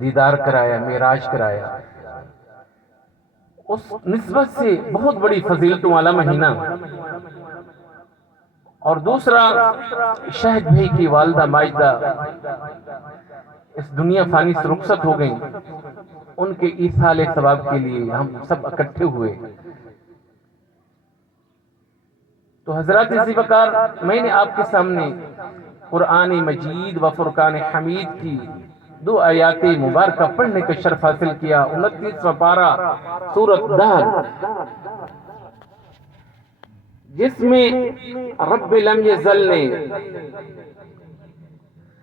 دیدار کرایا، معراج کرایا، اس نسبت سے بہت بڑی فضیلتوں والا مہینہ۔ اور دوسرا، شہد بھائی کی والدہ ماجدہ اس دنیا فانی سے رخصت ہو گئیں، ان کے ایصال ثواب کے لیے ہم سب اکٹھے ہوئے۔ تو حضرات اسی وقار میں نے آپ کے سامنے قرآن مجید و فرقان حمید کی 2 آیات مبارکہ پڑھنے کا شرف حاصل کیا۔ 29واں پارہ سورۃ دہر، جس میں رب لم یزل نے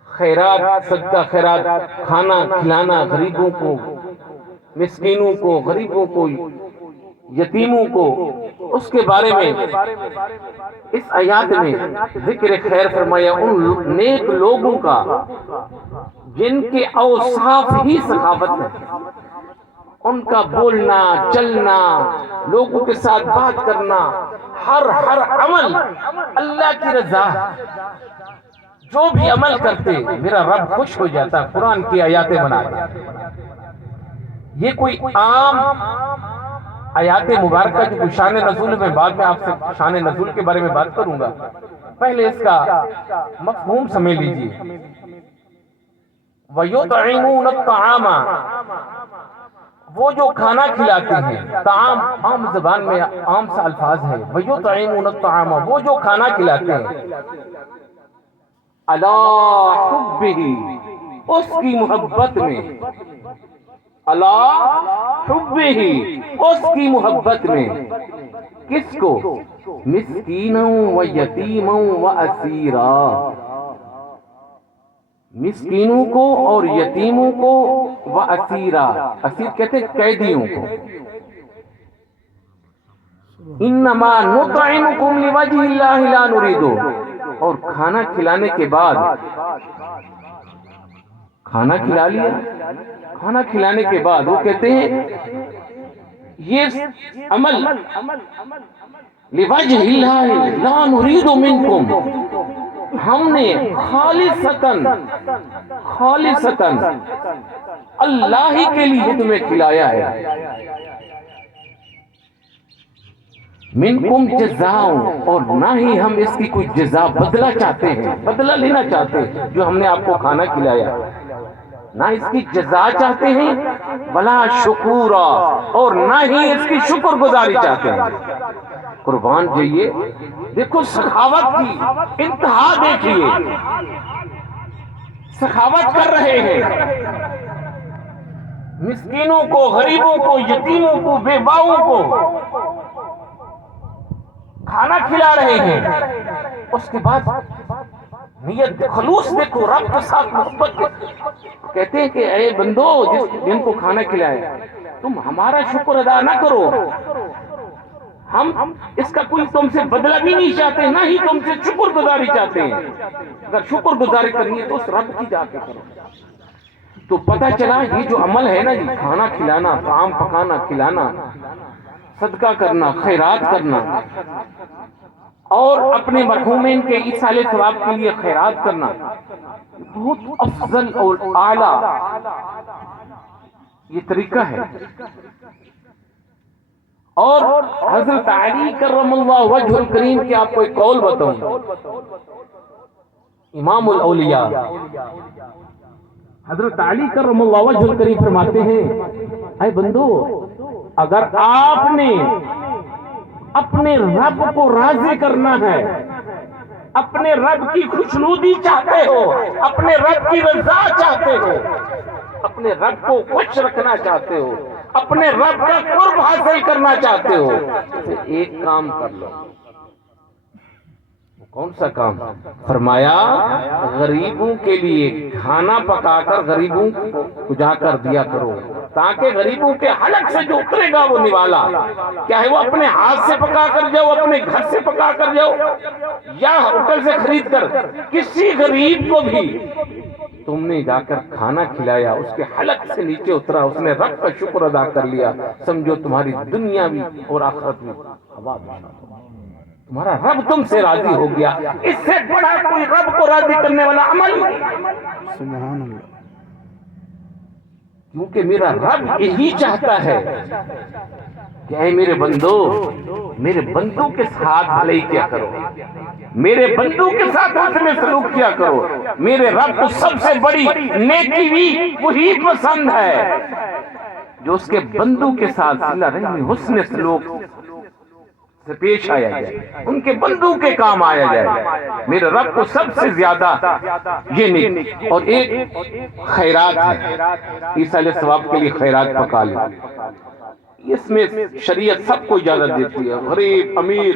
خیرات، صدقہ خیرات، کھانا کھلانا غریبوں کو، مسکینوں کو، غریبوں کو، یتیموں کو، اس کے بارے میں اس آیات میں ذکر خیر فرمایا، ان نیک لوگوں کا جن کے اوصاف ہی سخاوت ہے، ان کا بولنا چلنا، لوگوں کے ساتھ بات کرنا، ہر عمل اللہ کی رضا، جو بھی عمل کرتے میرا رب خوش ہو جاتا۔ قرآن کی آیاتیں بنا یہ کوئی عام آیات مبارکہ جو شان نزول میں بعد میں آپ سے شان نزول کے بارے میں بات کروں گا، پہلے اس کا مفہوم سمجھ لیجئے۔ وَيُطْعِمُونَ الطَّعَامَ، وہ جو کھانا کھلاتے ہیں، طعام عام زبان میں عام سا الفاظ ہے، وَيُطْعِمُونَ الطَّعَامَ، وہ جو کھانا کھلاتے ہیں، عَلَىٰ حُبِّهِ، اس کی محبت میں، عَلَىٰ حُبِّهِ، اس کی محبت میں، کس کو؟ مسکینوں و یتیموں و اسیرا، مسکینوں کو اور یتیموں کو، و اسیرا، اسیر کہتے ہیں قیدیوں کو۔ انما نطعمکم لوجہ اللہ لا نرید، اور کھانا کھلانے کے بعد، کھانا کھلا لیا، کھانا کھلانے کے بعد وہ کہتے ہیں یہ عمل لوجہ اللہ لا نرید منکم، ہم نے خالصتاً اللہ ہی کے لیے تمہیں کھلایا ہے۔ منکم جزاؤں، اور نہ ہی ہم اس کی کوئی جزا بدلہ چاہتے ہیں، بدلہ لینا چاہتے ہیں جو ہم نے آپ کو کھانا کھلایا، نہ اس کی جزا چاہتے ہیں، ولا شکورا، اور نہ ہی اس کی شکر گزاری چاہتے ہیں۔ قربان جائیے، دیکھو سخاوت کی انتہا دیکھیے، سخاوت کر رہے ہیں، مسکینوں کو، غریبوں کو، یتیموں کو، بیواؤں کو کھانا کھلا رہے ہیں۔ اس کے بعد نیت خلوص دیکھو، رب کے ساتھ محبت، کہتے ہیں کہ اے بندو جن کو کھانا کھلایا، تم ہمارا شکر ادا نہ کرو، ہم اس کا کوئی تم سے بدلہ بھی نہیں چاہتے، نہ ہی تم سے شکر گزاری چاہتے ہیں۔ اگر شکر گزاری کرنی ہے تو اس رب کی جا کے کرو۔ تو پتہ چلا یہ جو عمل ہے نا جی، کھانا کھلانا، طعام پکانا کھلانا، صدقہ کرنا، خیرات کرنا، اور اپنے مرحومین کے ایصال ثواب کے لیے خیرات کرنا، بہت افضل اور اعلیٰ یہ طریقہ ہے۔ اور حضرت علی کرم اللہ وجہ الکریم کے آپ کو ایک قول بتاؤں، امام الاولیاء حضرت علی کرم اللہ وجہ الکریم فرماتے ہیں، اے بندو، اگر آپ نے اپنے رب کو راضی کرنا ہے، اپنے رب کی خوشنودی چاہتے ہو، اپنے رب کی رضا چاہتے ہو، اپنے رب کو خوش رکھنا چاہتے ہو، اپنے رب کا قرب حاصل کرنا چاہتے ہو، تو ایک کام کر لو۔ کون سا کام؟ فرمایا غریبوں کے لیے کھانا پکا کر غریبوں کو جا کر دیا کرو، تاکہ غریبوں کے حلق سے جو اترے گا وہ نوالا، چاہے وہ اپنے ہاتھ سے پکا کر جاؤ، اپنے گھر سے پکا کر جاؤ، یا ہوٹل سے خرید کر، کسی غریب کو بھی تم نے جا کر کھانا کھلایا، اس کے حلق سے نیچے اترا، اس نے رب کا شکر ادا کر لیا، سمجھو تمہاری دنیا بھی اور آخرت بھی آباد ہے، تمہارا رب تم سے راضی ہو گیا۔ اس سے بڑا کوئی رب کو راضی کرنے والا عمل نہیں۔ سبحان اللہ۔ کیونکہ میرا رب یہی چاہتا ہے کہ اے میرے بندوں کے ساتھ بھلائی کیا کرو، میرے بندوں کے ساتھ حسن سلوک کیا کرو. میرے رب کو سب سے بڑی نیکی بھی وہی پسند ہے جو اس کے بندوں کے ساتھ صلہ رحمی حسن سلوک سے پیش آیا جائے، ان کے بندوں کے کام آیا جائے. میرے رب کو سب سے زیادہ یہ نیکی. اور ایک خیرات ہے، عیسیٰ علیہ السلام کے لیے خیرات پکا لیں. اس میں شریعت سب کو اجازت دیتی ہے، غریب امیر،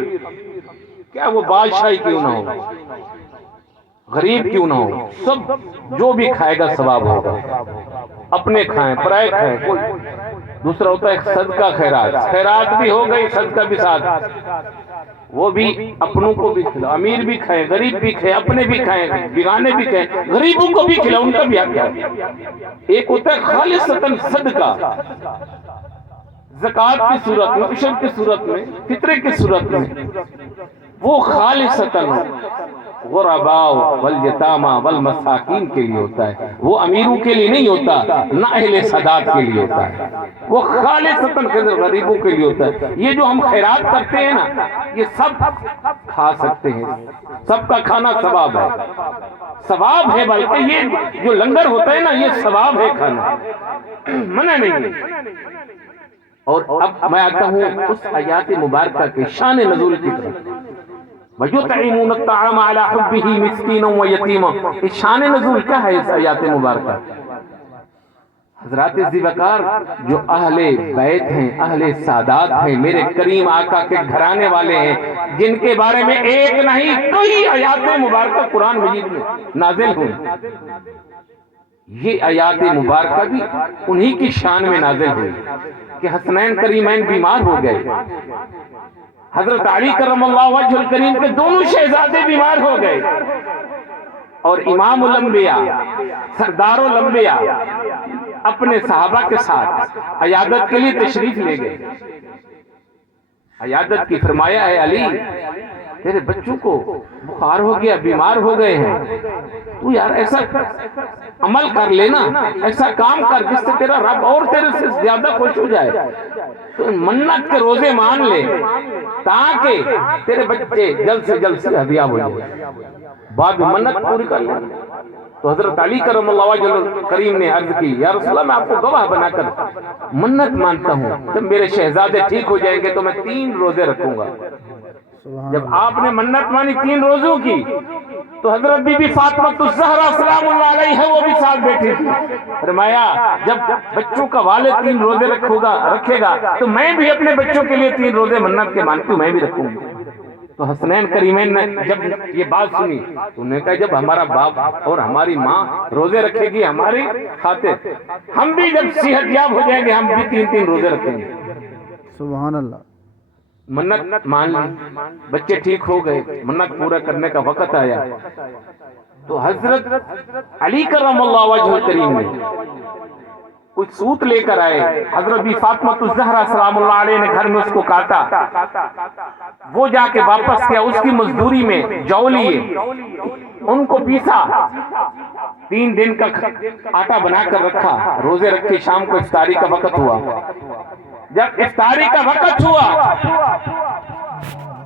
کیا وہ بادشاہی کیوں نہ ہو، غریب کیوں نہ ہو، سب جو بھی کھائے گا ثواب ہوگا. اپنے کھائیں پرائے کھائیں. کوئی دوسرا ہوتا ہے صدقہ خیرات، خیرات بھی ہو گئی صدقہ بھی ساتھ، وہ بھی اپنوں کو بھی کھلاؤ، امیر بھی کھائیں غریب بھی کھائیں، اپنے بھی کھائیں بیگانے بھی کھائیں، غریبوں کو بھی کھلاؤ، ان کا بھی حق ہے. ایک ہوتا ہے خالصتاً صدقہ، زکوٰۃ کی صورت میں، عشر کی صورت میں، فطرے کی صورت میں، وہ خالصتاً غرباء والیتامى والمساکین کے لیے ہوتا ہے. وہ امیروں کے لیے نہیں ہوتا، نہ اہل سادات کے لیے ہوتا ہے، وہ خالصتاً غریبوں کے لیے ہوتا ہے. یہ جو ہم خیرات کرتے ہیں نا، یہ سب کھا سکتے ہیں، سب کا کھانا ثواب ہے، ثواب ہے. بلکہ یہ جو لنگر ہوتا ہے نا، یہ ثواب ہے کھانا، منع نہیں ہے. اور اب میں آتا ہوں اس آیات مبارکہ کے شان نزول کی طرف. وَيُطْعِمُونَ الطَّعَامَ عَلَى حُبِّهِ مِسْكِينًا وَيَتِيمًا. اس شان نزول کیا ہے اس آیات مبارکہ؟ حضرات ذوالفقار جو اہل بیت ہیں، اہل سادات ہیں، میرے کریم آقا کے گھرانے والے ہیں، جن کے بارے میں ایک نہیں کئی آیات مبارکہ قرآن مجید میں نازل ہوئی. یہ آیات مبارکہ بھی انہی کی شان میں نازل ہوئی کہ حسنین کریمین بیمار ہو گئے. حضرت علی کرم اللہ وجہ الکریم کے دونوں شہزادے بیمار ہو گئے، اور امام الانبیاء سردار الانبیاء اپنے صحابہ کے ساتھ عیادت کے لیے تشریف لے گئے. عیادت کی فرمایا ہے علی تیرے بچوں کو بخار ہو گیا، بیمار ہو گئے ہیں، تو یار ایسا عمل کر لینا، ایسا کام کر جس سے تیرا رب اور تیرے سے زیادہ خوش ہو جائے. تو منت کے روزے مان لے تاکہ تیرے بچے جلد سے جلد صحتیاب ہو جائے. بعد میں منت پوری کر لیں. تو حضرت علی کرم اللہ وجہ کریم نے عرض کی یا رسول اللہ میں آپ کو گواہ بنا کر منت مانتا ہوں جب میرے شہزادے ٹھیک ہو جائیں گے تو میں 3 روزے رکھوں گا. جب آپ نے منت مانی 3 روزوں کی تو حضرت بی بی فاطمہ الزہرا سلام اللہ علیہ وہ بھی ساتھ بیٹھی تھی. فرمایا جب بچوں کا والد 3 روزے رکھے گا تو میں بھی اپنے بچوں کے لیے 3 روزے منت کے مانتی ہوں، میں بھی رکھوں گا. تو حسنین کریمین نے جب یہ بات سنی تو انہوں نے کہا جب ہمارا باپ اور ہماری ماں روزے رکھے گی ہماری خاطر، ہم بھی جب صحت یاب ہو جائیں گے ہم بھی 3 روزے رکھیں گے. سبحان اللہ. منت مان لی، بچے ٹھیک ہو گئے، منت پورا کرنے کا وقت آیا تو حضرت علی کرم اللہ وجہ کریم نے کچھ سوت لے کر آئے. حضرت بی فاطمہ الزہرا سلام اللہ علیہ نے گھر میں اس کو کاٹا، وہ جا کے واپس کیا، اس کی مزدوری میں جو لیے ان کو پیسا، 3 دن کا آٹا بنا کر رکھا، روزے رکھے. شام کو افطاری کا وقت ہوا. جب افطاری کا وقت ہوا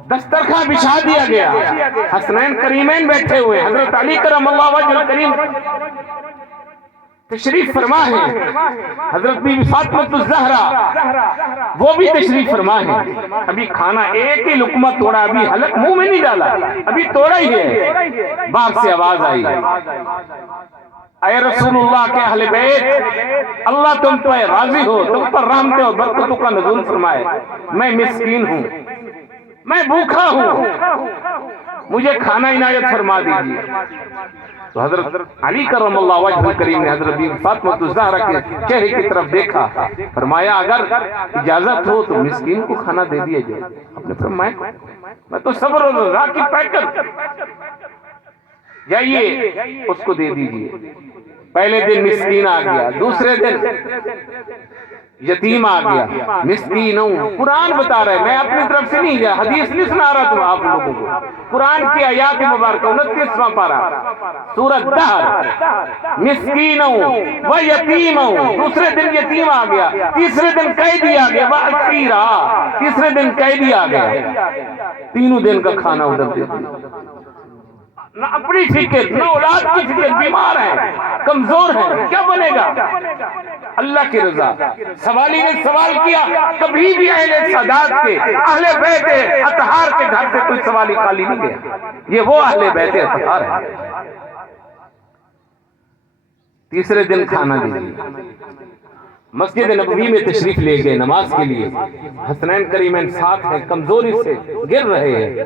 دسترخوان بچھا دیا گیا، حسنین کریمین بیٹھے ہوئے، حضرت علی کرم اللہ وجہ کریم تشریف فرما ہے، حضرت بی بی فاطمہ الزہرا وہ بھی تشریف فرما ہے. ابھی کھانا ایک ہی لقمہ توڑا، ابھی حلق منہ میں نہیں ڈالا، ابھی توڑا ہی ہے. باہر سے آواز آئی اے رسول اللہ کے اہل بیت، اللہ تم پر راضی ہو، تم پر رحمتیں اور برکتوں کا نزول فرمائے. میں مسکین ہوں، میں بھوکا ہوں، مجھے کھانا عنایت فرما دیجیے. تو حضرت علی کرم اللہ وجہ کریم نے حضرت بی بی فاطمہ الزہرا کے چہرے کی طرف دیکھا، فرمایا اگر اجازت ہو تو مسکین کو کھانا دے دیا جائے. آپ نے فرمایا میں تو صبر و رضا کی پیک کر، جائیے اس کو دے دیجیے. پہلے دن مسکین آ گیا، دوسرے دن یتیم آ گیا، مسکین ہوں. قرآن بتا رہے، میں اپنی طرف سے نہیں گیا، حدیث نہیں سنا رہا تھا آپ لوگوں کو. قرآن کی آیات مبارکہ 29واں پارہ سورۃ دہر. مسکین ہوں و یتیم ہوں، دوسرے دن یتیم آ گیا، تیسرے دن قیدی آ گیا، واسیرا، تیسرے دن قیدی آ گیا. تینوں دن کا کھانا ادھر دے دیا. نہ اپنی فکر، نہ اولاد کی فکر، بیمار ہے، کمزور ہے، کیا بنے گا؟ اللہ کی رضا. سوالی نے سوال کیا، کبھی بھی اہل سادات کے، اہل بیت اطہار کے گھر سے کوئی سوالی خالی نہیں گیا. یہ وہ اہل بیت اطہار ہے. تیسرے دن کھانا دے دیا. مسجد نبوی میں تشریف لے گئے نماز کے لیے. حسنین کریمین ساتھ ہیں، کمزوری سے گر رہے ہیں.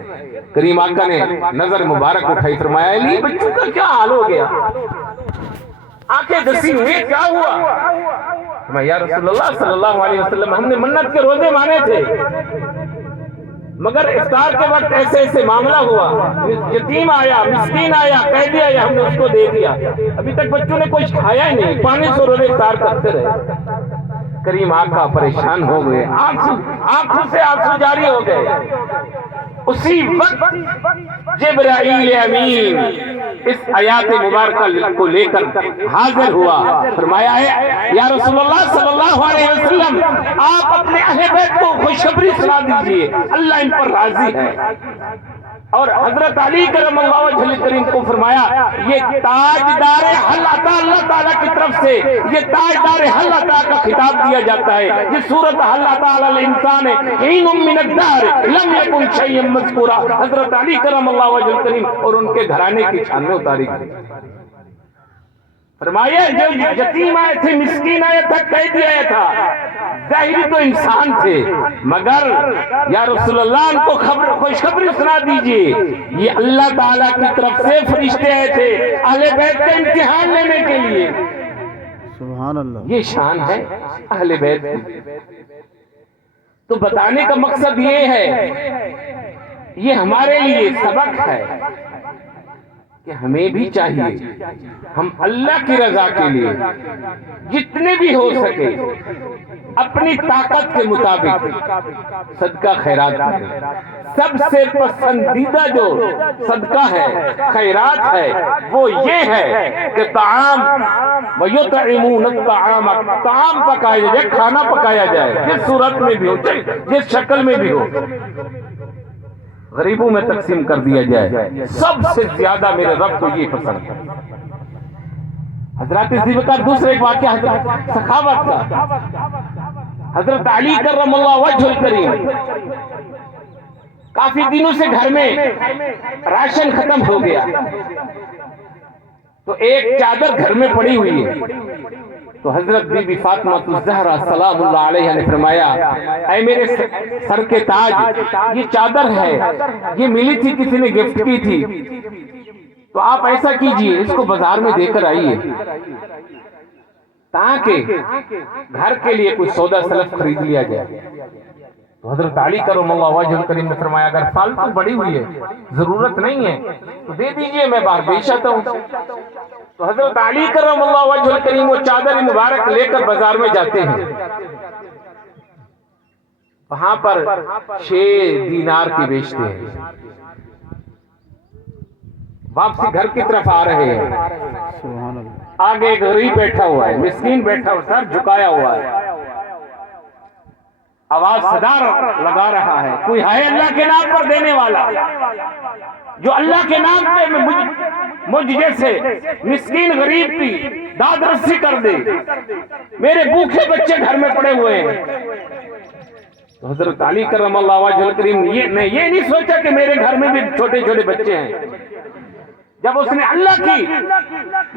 کریم آقا نے نظر مبارک اٹھائی، فرمایا علی بچوں کا کیا حال ہو گیا؟ آنکھیں دسی ہوئی، کیا ہوا؟ میں یا رسول اللہ صلی اللہ علیہ وسلم، ہم نے منت کے روزے مانے تھے، مگر افطار کے وقت ایسے ایسے معاملہ ہوا، یتیم آیا، مسکین آیا، قیدی آیا، ہم نے اس کو دے دیا. ابھی تک بچوں نے کچھ کھایا ہی نہیں، 500 روزے افطار کرتے رہے. کریم آقا پریشان ہو گئے، آنکھوں سے آنسو جاری ہو گئے. اسی وقت جبرائیل امین اس آیات مبارکہ کو لے کر حاضر ہوا. فرمایا ہے یا رسول اللہ صلی اللہ علیہ وسلم، آپ اپنے اہل بیت کو خوشخبری سنا دیجئے، اللہ ان پر راضی ہے. اور حضرت علی کرم اللہ وجہ کریم کو فرمایا یہ تاجدار حل عطا اللہ تعالیٰ کی طرف سے، یہ تاجدار حل عطا کا خطاب دیا جاتا ہے. یہ سورۃ حل عطا علی الانسان حین من الدہر لم یکن شیئا مذکورا، حضرت علی کرم اللہ وجہ کریم اور ان کے گھرانے کی چھان میں اتاری گئی. فرمایا جو یتیم آئے تھے، مسکین آیا تھا، قیدی آیا تھا، ظاہری تو انسان تھے، مگر یا رسول اللہ ان کو خوشخبری سنا دیجئے، یہ اللہ تعالیٰ کی طرف سے فرشتے آئے تھے اہل بیت کا امتحان لینے کے لیے. سبحان اللہ. یہ شان ہے اہل بیت کی. تو بتانے کا مقصد یہ ہے، یہ ہمارے لیے سبق ہے کہ ہمیں بھی چاہیے ہم اللہ کی رضا کے لیے جتنے بھی ہو سکے اپنی طاقت کے مطابق صدقہ خیرات کریں. سب سے پسندیدہ جو صدقہ ہے، خیرات ہے، وہ یہ ہے کہ طعام وَيُطْعِمُونَ الطَّعَامَ، طعام پکایا جائے، کھانا پکایا جائے، جس صورت میں بھی ہو، جس شکل میں بھی ہو، غریبوں میں تقسیم کر دیا جائے. سب سے زیادہ میرے رب کو یہ پسند ہے. حضرات ذوالفقار دوسرے ایک واقعہ حضرت سخاوت کا، حضرت علی کرم اللہ وجہ الکریم کافی دنوں سے گھر میں راشن ختم ہو گیا، تو ایک چادر گھر میں پڑی ہوئی ہے. تو حضرت بی بی فاطمہ الزہرا سلام اللہ علیہ نے فرمایا اے میرے سر کے تاج، یہ چادر ہے، یہ ملی تھی، کسی نے گفٹ کی تھی، تو آپ ایسا کیجئے اس کو بازار میں دے کر آئیے تاکہ گھر کے لیے کوئی سودا سلف خرید لیا جائے. تو حضرت علی کرم اللہ وجہ کریم نے فرمایا اگر فالتو پڑی ہوئی ہے، ضرورت نہیں ہے تو دے دیجئے، میں باہر بیچ آتا ہوں. تو حضرت علی کرم اللہ وجہ کریم وہ چادر مبارک لے کر بازار میں جاتے ہیں. وہاں پر 6 دینار کی بیچتے ہیں. واپسی گھر کی طرف آ رہے ہیں، سبحان اللہ. آگے ایک غریب بیٹھا ہوا ہے، مسکین بیٹھا ہوا، سر جھکایا ہوا ہے، آواز صدا لگا رہا ہے کوئی ہے اللہ کے نام پر دینے والا، جو اللہ کے نام پہ مجھ جیسے مسکین غریب کی داد رسی کر دے، میرے بھوکے بچے گھر میں پڑے ہوئے ہیں. تو حضرت علی کرم اللہ وجہ کریم نے یہ نہیں سوچا کہ میرے گھر میں بھی چھوٹے چھوٹے بچے ہیں. جب اس نے اللہ کی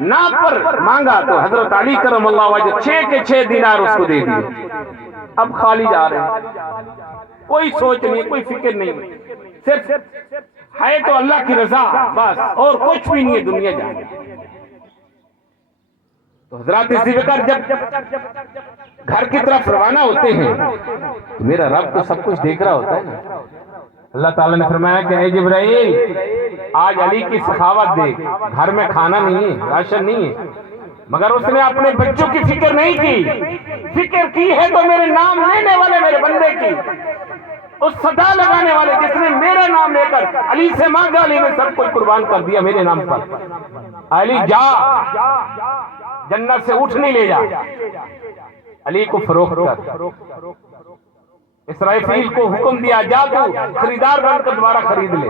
نام پر مانگا تو حضرت علی کرم اللہ وجہ 6 کے 6 دینار اس کو دے دیے. اب خالی جا رہے ہیں، کوئی سوچ نہیں، کوئی فکر نہیں، صرف ہے تو اللہ کی رضا بس، اور کچھ بھی نہیں ہے دنیا جانے. تو حضرات ذوالفقار جب گھر کی طرف روانہ ہوتے ہیں تو میرا رب تو سب کچھ دیکھ رہا ہوتا ہے نا. اللہ تعالیٰ نے فرمایا کہ اے جبرائیل آج علی کی سخاوت دے، گھر میں کھانا نہیں ہے، راشن نہیں ہے، مگر اس نے اپنے بچوں کی فکر نہیں کی، فکر کی ہے تو میرے نام لینے والے میرے بندے کی، اس صدا لگانے والے جس نے میرا نام لے کر علی سے مانگا، علی نے سب کچھ قربان کر دیا میرے نام پر۔ علی جا، جنت سے اٹھ نہیں لے جا، علی کو فروخت کر۔ اسرائیل کو حکم دیا جا تو خریدار بن کر دوبارہ خرید لے۔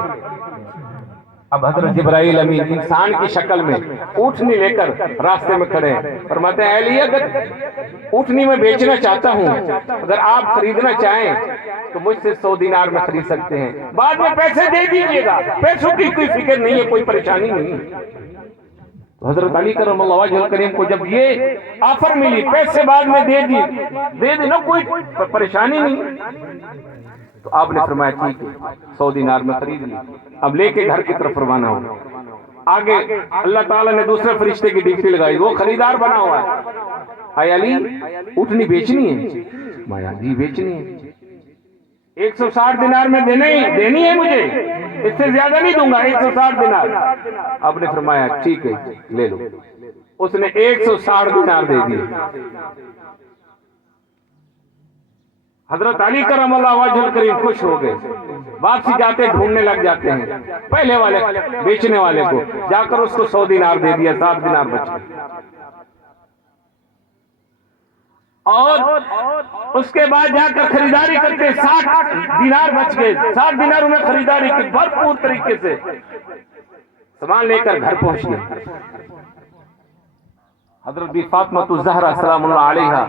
اب حضرت جبرائیل امین انسان کی شکل میں اونٹنی لے کر راستے میں کھڑے ہیں، فرماتے ہیں علی اگر اونٹنی میں بیچنا چاہتا ہوں، اگر آپ خریدنا چاہیں تو مجھ سے 100 دینار میں خرید سکتے ہیں، بعد میں پیسے دے دیجئے گا، پیسوں کی کوئی فکر نہیں ہے، کوئی پریشانی نہیں۔ حضرت علی کرم اللہ وجہ کریم کو جب یہ آفر ملی، پیسے بعد میں دے دینا، کوئی پریشانی نہیں، تو آپ نے فرمایا ٹھیک ہے، 100 دینار میں خرید لی۔ اب لے کے گھر کی طرف روانہ ہو۔ آگے اللہ تعالیٰ نے دوسرے فرشتے کی ڈیوٹی لگائی، وہ خریدار بنا ہوا ہے۔ اے علی اونٹنی بیچنی ہے؟ مایا جی بیچنی ہے، 160 دینار میں دینی ہے مجھے، اس سے زیادہ نہیں دوں گا، 160 دینار۔ آپ نے فرمایا ٹھیک ہے لے لو۔ اس نے 160 دینار دے دیے۔ حضرت علی کرم اللہ وجہ کریم خوش ہو گئے، واپسی جاتے ڈھونڈنے لگ جاتے ہیں پہلے والے بیچنے والے کو، جا کر اس کو 100 دینار دے دیا، 7 دینار بچے، اور اس کے بعد جا کر خریداری کرتے 60 دینار بچ گئے، 60 دینار انہیں خریداری کی بھرپور طریقے سے، سامان لے کر گھر پہنچ گئے۔ حضرت بی فاطمہ الزہرا سلام اللہ علیہا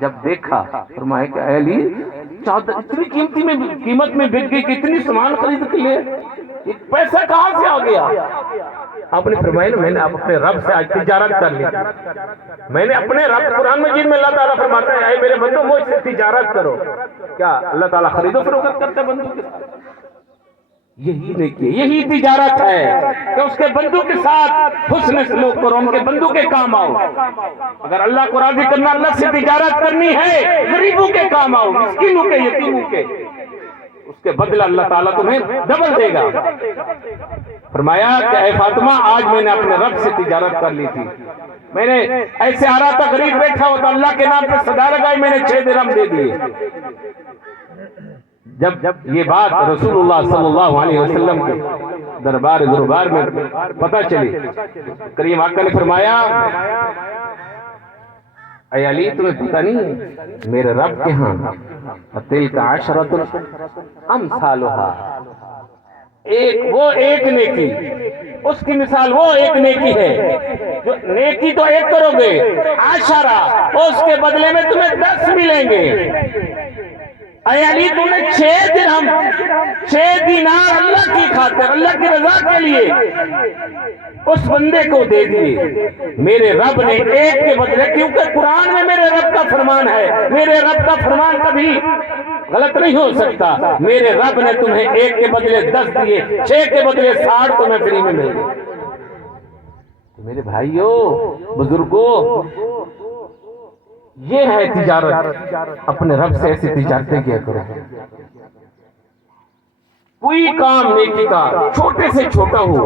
جب دیکھا، فرمایا کہ اے علی چادر اتنی قیمت میں بک گئی کہ اتنی سامان خرید کے لیے پیسہ کہاں سے آ گیا؟ آپ نے فرمایا نا میں نے اپنے رب سے آج تجارت کر لی، میں نے اپنے رب، قرآن مجید میں اللہ تعالیٰ فرماتا ہے اے میرے بندو مجھ سے تجارت کرو۔ کیا اللہ تعالیٰ خرید و فروخت کرتا ہے بندوں کے ساتھ؟ یہی نیکی، یہی تجارت ہے کہ اس کے بندوں کے ساتھ حسن سلوک کرو، ان کے بندوں کے کام آؤ۔ اگر اللہ کو راضی کرنا، اللہ سے تجارت کرنی ہے، غریبوں کے کام آؤ، مسکینوں کے، یتیموں کے، اس کے بدلہ اللہ تعالیٰ تمہیں ڈبل دے گا۔ فرمایا کہ اے فاطمہ آج میں نے اپنے رب سے تجارت کر لی تھی، میں نے ایسے آ رہا تھا غریب بیٹھا ہوا تو اللہ کے نام پہ صدا لگائی، میں نے 6 درہم دے دیے۔ جب یہ بات رسول اللہ صلی اللہ علیہ وسلم کے دربار میں پتہ چلی، کریم آقا نے فرمایا اے علی تمہیں پتہ نہیں میرے رب کے ہاں تِلْکَ عَشْرَةٌ أَمْثَالُهَا، وہ ایک نیکی، اس کی مثال وہ ایک نیکی ہے، جو نیکی تو ایک کرو گے 10، اس کے بدلے میں تمہیں 10 ملیں گے۔ اے علی تم نے 6 درہم، 6 دینار اللہ کی خاطر، اللہ کی رضا کے لیے اس بندے کو دے دیے، میرے رب نے ایک کے بدلے، کیونکہ قرآن میں میرے رب کا فرمان ہے، میرے رب کا فرمان کبھی غلط نہیں ہو سکتا، میرے رب نے تمہیں 1 کے بدلے 10 دیے، 6 کے بدلے 60 تمہیں فری میں مل گئے۔ میرے بھائیوں بزرگوں، یہ ہے تجارت، اپنے رب سے ایسی تجارتیں کیا کرو۔ کوئی کام نیکی کا چھوٹے سے چھوٹا ہو،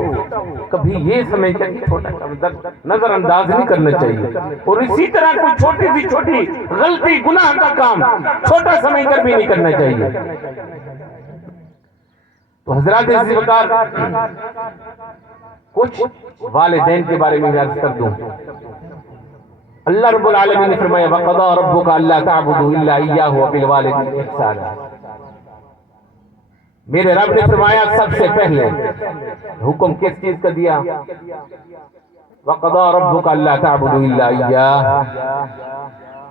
کبھی یہ سمجھ کر چھوٹا نظر انداز نہیں کرنا چاہیے، اور اسی طرح کوئی چھوٹی سی چھوٹی غلطی گناہ کا کام چھوٹا سمجھ کر بھی نہیں کرنا چاہیے۔ تو حضرات اس وقت کچھ والدین کے بارے میں عرض کر دوں۔ اللہ رب العالمین نے فرمایا وَقَضَىٰ رَبُّكَ أَلَّا تَعْبُدُوا إِلَّا إِيَّاهُ وَبِالْوَالِدَيْنِ إِحْسَانًا، میرے رب نے فرمایا سب سے پہلے حکم کس چیز کا دیا؟ وَقَضَىٰ رَبُّكَ أَلَّا تَعْبُدُوا إِلَّا إِيَّاهُ،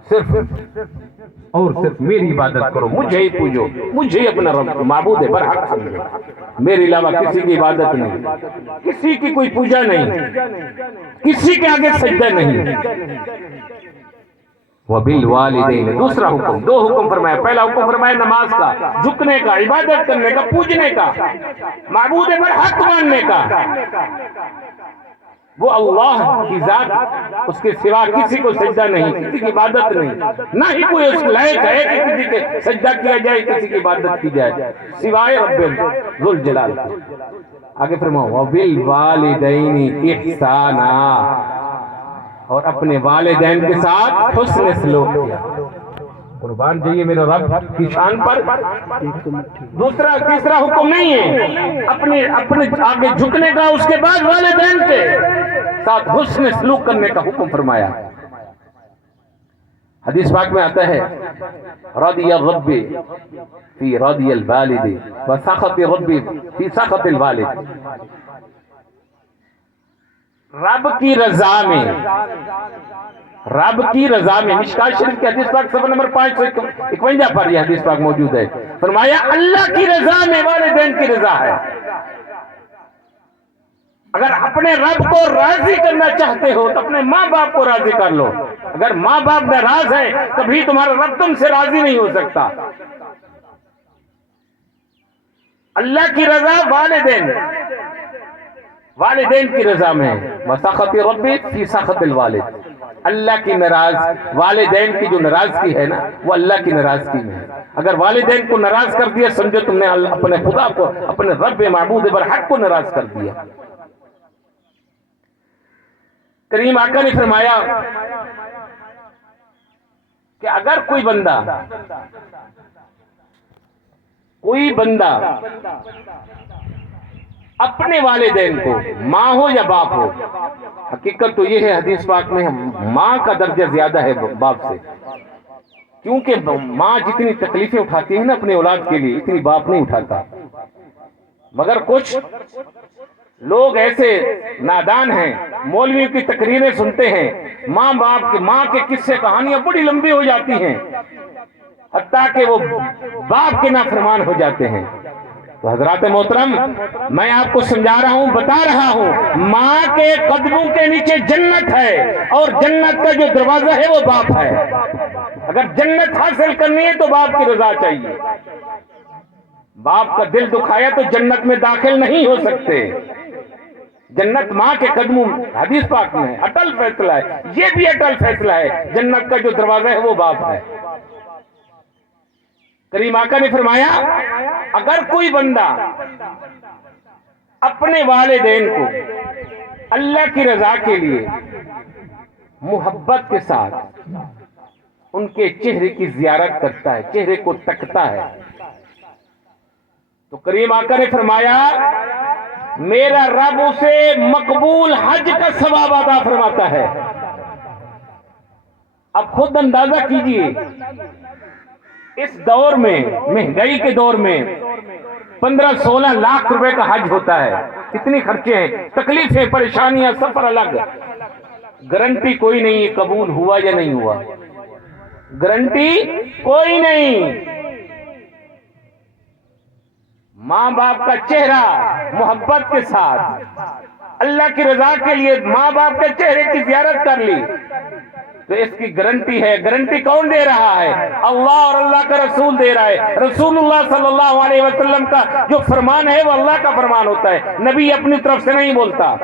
صرف اور صرف میری عبادت کرو، مجھے ہی پوجو، مجھے ہی اپنا رب معبود برحق سمجھو، میرے علاوہ کسی کی عبادت نہیں، کسی کی کوئی پوجا نہیں، کسی کے آگے سجدہ نہیں۔ وَبِالْوَالِدَيْنِ، دوسرا حکم، 2 حکم فرمایا، پہلا حکم فرمایا نماز کا، جھکنے کا، عبادت کرنے کا، پوجنے کا، معبود برحق ماننے کا، وہ اللہ کی ذات، اس کے سوا کسی کو سجدہ نہیں، کسی کی عبادت نہیں، نہ ہی کوئی اس لائق ہے کہ کسی کے سجدہ کیا جائے، کسی کی عبادت کی جائے سوائے رب ذوالجلال۔ آگے فرماؤ وَبِالْوَالِدَيْنِ إِحْسَانًا، اور اپنے والدین کے ساتھ حسن سلوک کیا۔ قربان جائیے میرے رب کی شان پر۔ دوسرا تیسرا حکم نہیں ہے اپنے آگے جھکنے کا، اس کے بعد والدین کے ساتھ حسن سلوک کرنے کا حکم فرمایا۔ حدیث پاک میں آتا ہے رضی الرب فی رضی الوالد وسخط الرب فی سخط الوالد، رب کی رضا میں، رب کی رضا میں، مشکات شریف کی حدیث پاک صفحہ نمبر 551 پر یہ حدیث پاک موجود ہے۔ فرمایا اللہ کی رضا میں والدین کی رضا ہے۔ اگر اپنے رب کو راضی کرنا چاہتے ہو تو اپنے ماں باپ کو راضی کر لو۔ اگر ماں باپ ناراض ہیں کبھی تمہارا رب تم سے راضی نہیں ہو سکتا۔ اللہ کی رضا والدین کی رضا میں، وسخط ربی فی سخط الوالد، اللہ کی ناراض والدین کی جو ناراضگی ہے نا وہ اللہ کی ناراضگی میں ہے۔ اگر والدین کو ناراض کر دیا سمجھو تم نے اپنے خدا کو، اپنے رب معبود برحق کو ناراض کر دیا۔ کریم آقا نے فرمایا کہ اگر کوئی بندہ اپنے والدین کو، ماں ہو یا باپ ہو، حقیقت تو یہ ہے حدیث پاک میں ماں کا درجہ زیادہ ہے باپ سے، کیونکہ ماں جتنی تکلیفیں اٹھاتی ہے نا اپنے اولاد کے لیے اتنی باپ نہیں اٹھاتا۔ مگر کچھ لوگ ایسے نادان ہیں، مولویوں کی تقریریں سنتے ہیں، ماں کے قصے کہانیاں بڑی لمبی ہو جاتی ہیں، حتیٰ کہ وہ باپ کے نافرمان ہو جاتے ہیں۔ تو حضرات محترم میں آپ کو سمجھا رہا ہوں، بتا رہا ہوں، ماں کے قدموں کے نیچے جنت ہے، اور جنت کا جو دروازہ ہے وہ باپ ہے۔ اگر جنت حاصل کرنی ہے تو باپ کی رضا چاہیے۔ باپ کا دل دکھایا تو جنت میں داخل نہیں ہو سکتے۔ جنت ماں کے قدموں، حدیث پاک میں اٹل فیصلہ ہے، یہ بھی اٹل فیصلہ ہے، جنت کا جو دروازہ ہے وہ باپ ہے۔ کریم آقا نے فرمایا اگر کوئی بندہ اپنے والدین کو اللہ کی رضا کے لیے محبت کے ساتھ ان کے چہرے کی زیارت کرتا ہے، چہرے کو تکتا ہے، تو کریم آقا نے فرمایا میرا رب اسے مقبول حج کا ثواب عطا فرماتا ہے۔ اب خود اندازہ کیجئے اس دور میں، مہنگائی کے دور میں 15-16 لاکھ روپے کا حج ہوتا ہے، کتنی خرچے ہیں، تکلیفیں، پریشانیاں، سفر الگ، گارنٹی کوئی نہیں ہے قبول ہوا یا نہیں ہوا، گارنٹی کوئی نہیں۔ ماں باپ کا چہرہ محبت کے ساتھ اللہ کی رضا کے لیے ماں باپ کے چہرے کی زیارت کر لی تو اس کی گارنٹی ہے۔ گارنٹی کون دے رہا ہے؟ اللہ اور اللہ کا رسول دے رہا ہے۔ رسول اللہ صلی اللہ علیہ وسلم کا جو فرمان ہے وہ اللہ کا فرمان ہوتا ہے، نبی اپنی طرف سے نہیں بولتا،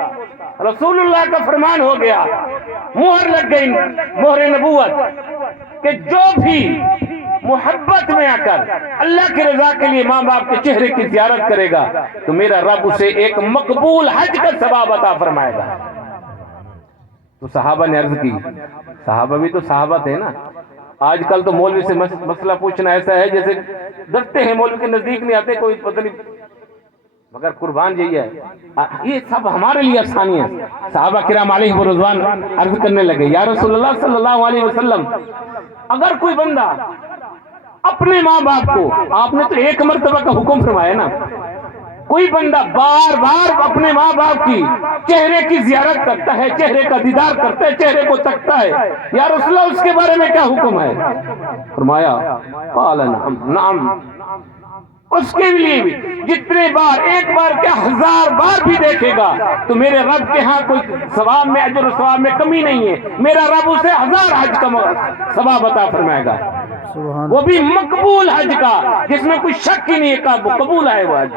رسول اللہ کا فرمان ہو گیا، مہر لگ گئی، مہر نبوت، کہ جو بھی محبت میں آ کر اللہ کی رضا کے لیے ماں باپ کے چہرے کی زیارت کرے گا تو میرا رب اسے ایک مقبول حج کا ثواب عطا فرمائے گا۔ تو صحابہ نے عرض کی، صحابہ بھی تو صحابہ تھے نا، آج کل تو مولوی سے مسئلہ پوچھنا ایسا ہے جیسے ڈرتے ہیں، مولوی کے نزدیک نہیں آتے، کوئی پتہ نہیں، مگر قربان جائیے یہ سب ہمارے لیے آسانی ہے۔ صحابہ کرام علیہ رضوان عرض کرنے لگے یا رسول اللہ صلی اللہ علیہ وسلم اگر کوئی بندہ اپنے ماں باپ کو، آپ نے تو ایک مرتبہ کا حکم فرمایا نا، کوئی بندہ بار بار اپنے ماں باپ کی چہرے کی زیارت کرتا ہے، چہرے کا دیدار کرتا ہے، چہرے کو تکتا ہے، یا رسول اللہ اس کے بارے میں کیا حکم ہے؟ فرمایا قال نعم، اس کے لیے بھی جتنے بار، ایک بار کیا 1000 بار بھی دیکھے گا تو میرے رب کے ہاں کوئی ثواب میں، اجر و ثواب میں کمی نہیں ہے، میرا رب اسے 1000 حج کا ثواب عطا فرمائے گا، وہ بھی مقبول حج کا، جس میں کوئی شک ہی نہیں ہے کہ قبول ہے وہ حج،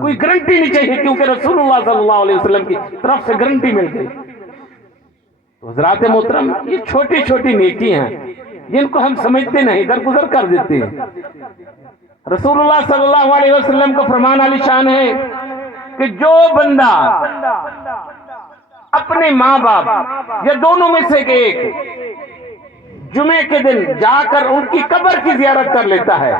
کوئی گارنٹی نہیں چاہیے، کیونکہ رسول اللہ صلی اللہ علیہ وسلم کی طرف سے گارنٹی مل گئی۔ تو حضرات محترم یہ چھوٹی چھوٹی نیکی ہیں جن کو ہم سمجھتے نہیں، درگزر کر دیتے ہیں۔ رسول اللہ صلی اللہ علیہ وسلم کا فرمان عالی شان ہے کہ جو بندہ اپنے ماں باپ یا دونوں میں سے ایک جمعے کے دن جا کر ان کی قبر کی زیارت کر لیتا ہے.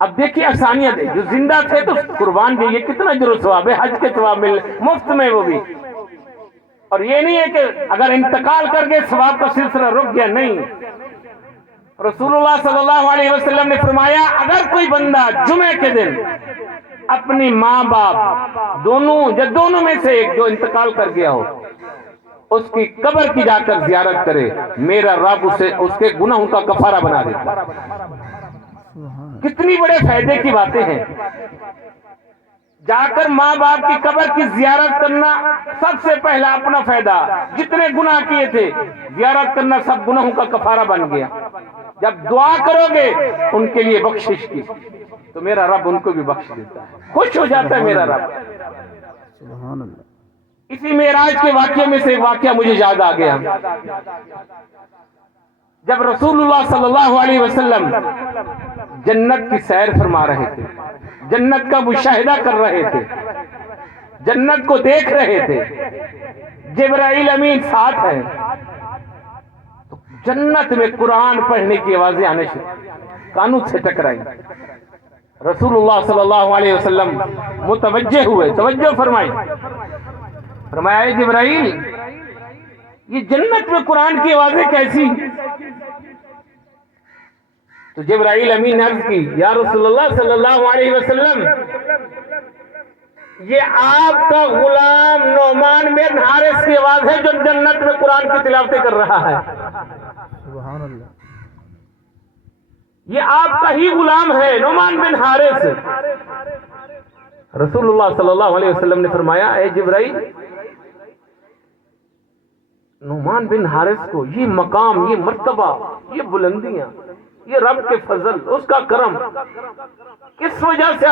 اب دیکھیے آسانیت ہے، جو زندہ تھے تو قربان بھی، یہ کتنا جر و ثواب ہے، حج کے ثواب مل مفت میں وہ بھی. اور یہ نہیں ہے کہ اگر انتقال کر گئے ثواب کا سلسلہ رک گیا، نہیں. رسول اللہ صلی اللہ علیہ وسلم نے فرمایا اگر کوئی بندہ جمعے کے دن اپنی ماں باپ دونوں میں سے ایک جو انتقال کر گیا ہو اس کی قبر کی جا کر زیارت کرے، میرا رب اس کے گناہوں کا کفارہ بنا دیتا. کتنی بڑے فائدے کی باتیں ہیں. جا کر ماں باپ کی قبر کی زیارت کرنا سب سے پہلا اپنا فائدہ، جتنے گناہ کیے تھے زیارت کرنا سب گناہوں کا کفارہ بن گیا. جب دعا کرو گے ان کے لیے بخشش کی تو میرا رب ان کو بھی بخش دیتا ہے، خوش ہو جاتا ہے میرا رب. سبحان اللہ. اسی معراج کے واقعے میں سے ایک واقعہ مجھے یاد آ گیا. جب رسول اللہ صلی اللہ علیہ وسلم جنت کی سیر فرما رہے تھے، جنت کا مشاہدہ کر رہے تھے، جنت کو دیکھ رہے تھے، جبرائیل امین ساتھ ہیں، تو جنت میں قرآن پڑھنے کی آوازیں آنے سے کانوں سے ٹکرائی. رسول اللہ صلی اللہ علیہ وسلم متوجہ ہوئے، توجہ فرمائی، فرمایا اے جبرائیل یہ جنت میں قرآن کی آوازیں کیسی؟ تو جبرائیل امین نے عرض کی یا رسول اللہ صلی اللہ علیہ وسلم یہ آپ کا غلام نعمان بن حارث کی آواز ہے جو جنت میں قرآن کی تلاوتیں کر رہا ہے. سبحان اللہ. یہ آپ کا ہی غلام ہے نعمان بن حارث. رسول اللہ صلی اللہ علیہ وسلم نے فرمایا اے جبرائیل نعمان بن حارث کو یہ مقام، یہ مرتبہ، یہ بلندیاں، یہ رب کے فضل، اس کا کرم کس وجہ سے